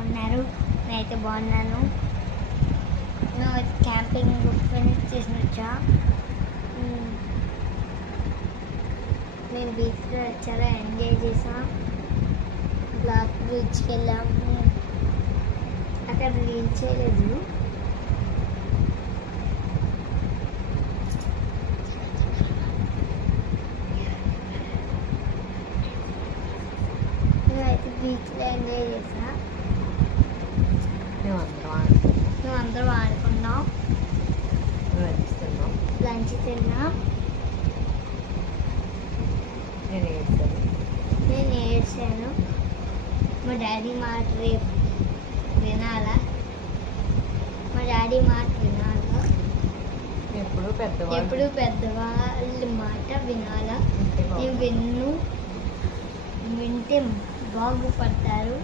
ఉన్నారు. నేనైతే బాగున్నాను. నేను క్యాంపింగ్ ఫినిష్ చేసి వచ్చా. నేను బీచ్లో చాలా ఎంజాయ్ చేసా. బ్లాక్ బీచ్కి వెళ్ళాము. అక్కడ రీల్ చేయలేదు. నేనైతే బీచ్లో ఎంజాయ్ చేసా. మేము అందరం ఆడుకున్నాం, లంచ్ తిన్నాం. నేను ఏడ్చాను. మా డాడీ మాట రేపు వినాలా? మా డాడీ మాట వినాలా? ఎప్పుడు పెద్దవాళ్ళ మాట వినాలా? నేను వింటే బాగుపడతారు.